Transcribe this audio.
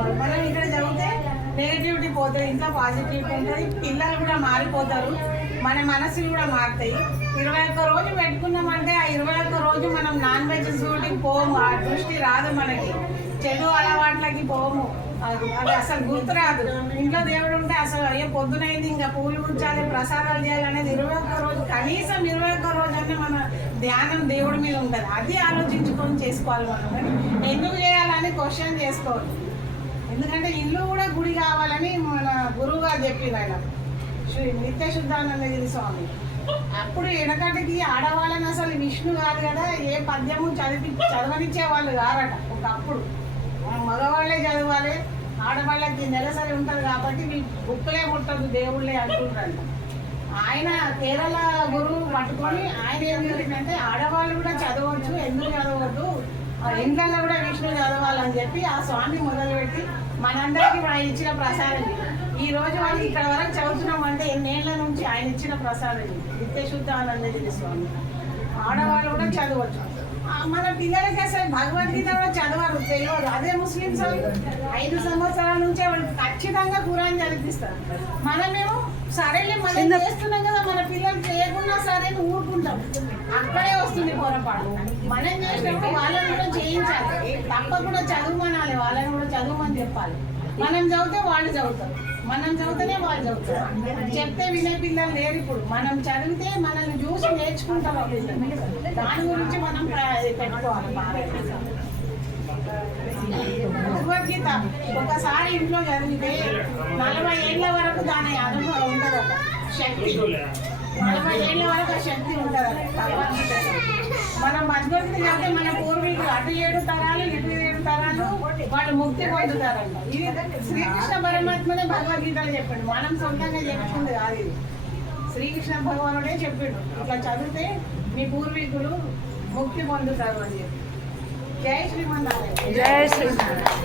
చేసుకోవాలి. మనం ఇక్కడ చదివితే నెగిటివిటీ పోతుంది, ఇంట్లో పాజిటివిటీ ఉంటుంది, పిల్లలు కూడా మారిపోతారు, మన మనసులు కూడా మారుతాయి. 21 రోజు పెట్టుకున్నామంటే ఆ 21 రోజు మనం నాన్ వెజ్ షూటింగ్ పోము, ఆ దృష్టి రాదు, మనకి చెడు అలవాట్లకి పోము, అది అసలు గుర్తు రాదు. ఇంట్లో దేవుడు ఉంటే అసలు అయ్యో పొద్దునైంది ఇంకా పూలు ఉంచాలి, ప్రసాదాలు చేయాలనేది 21 రోజు, కనీసం 21 రోజు అంటే మన ధ్యానం దేవుడి మీద ఉంటుంది. అది ఆలోచించుకొని చేసుకోవాలి. మనం ఎందుకు చేయాలని క్వశ్చన్ చేసుకోవాలి. ఎందుకంటే ఇల్లు కూడా గుడి కావాలని మన గురువు గారు చెప్పింది, ఆయన నిత్య శుద్ధానందగిరి స్వామి. అప్పుడు వెనకటికి ఆడవాళ్ళని అసలు విష్ణు కాదు కదా, ఏ పద్యము చదవనిచ్చే వాళ్ళు కారట. ఒకప్పుడు మగవాళ్ళే చదవాలి, ఆడవాళ్ళకి నెలసరి ఉంటుంది కాబట్టి మీ బుక్కులే ముట్టదు దేవుళ్ళే అంటుంటారు. ఆయన కేరళ గురువు పట్టుకొని ఆయన ఏం జరిగిందంటే ఆడవాళ్ళు కూడా చదవచ్చు, ఎందుకు చదవద్దు, ఇంట్లో కూడా విష్ణు చదవాలని చెప్పి ఆ స్వామి మొదలుపెట్టి మనందరికీ ఆయన ఇచ్చిన ప్రసాదం. ఈ రోజు వాళ్ళు ఇక్కడ వరకు చదువుతున్నాం అంటే ఎన్నేళ్ల నుంచి ఆయన ఇచ్చిన ప్రసాదం నిత్య శుద్ధానందగిరి స్వామి. ఆడవాళ్ళు కూడా చదవచ్చు. మన పిల్లలకి అసలు భగవద్గీత కూడా చదవరు, తెలియదు. అదే ముస్లిమ్స్ 5 సంవత్సరాల నుంచే వాళ్ళు ఖచ్చితంగా ఖురాన్ చదివిస్తారు. మనమేమో సరేలే మనం చేస్తున్నాం కదా, మన పిల్లలు చేయకుండా సరే ఊరుకుంటాం, అక్కడే వస్తుంది పొరపాటు. మనం చేసినప్పుడు వాళ్ళని కూడా చేయించాలి, తప్పకుండా చదువుమనాలి, వాళ్ళని కూడా చదువుమని చెప్పాలి. మనం చదివితే వాళ్ళు చదువుతారు, మనం చదివితేనే వాళ్ళు చదువుతారు. చెప్తే వినే పిల్లలు లేరు ఇప్పుడు. మనం చదివితే మనల్ని చూసి నేర్చుకుంటాం ఆ పిల్లలు. దాని గురించి మనం పెట్టుకోవాలి. భగవద్గీత ఒకసారి ఇంట్లో చదివితే 40 ఏళ్ళ వరకు దాని అనుభవం ఉంటుందట, శక్తి. 40 ఏళ్ళ వరకు ఆ శక్తి ఉంటుందట భగవద్గీత. మనం భగవద్గీత చదివితే మన పూర్వీకులు అటు 7 తరాలు ఇటు 7 తరాలు వాళ్ళు ముక్తి పొందుతారంట. ఇది శ్రీకృష్ణ పరమాత్మనే భగవద్గీతలో చెప్పాడు, మనం సొంతంగా చెప్పుకుంది కాదు. ఇది శ్రీకృష్ణ భగవానుడే చెప్పాడు, ఇట్లా చదివితే మీ పూర్వీకులు ముక్తి పొందుతారు అని చెప్పి. జై శ్రీమన్నారాయణ. జై శ్రీమన్నారాయణ.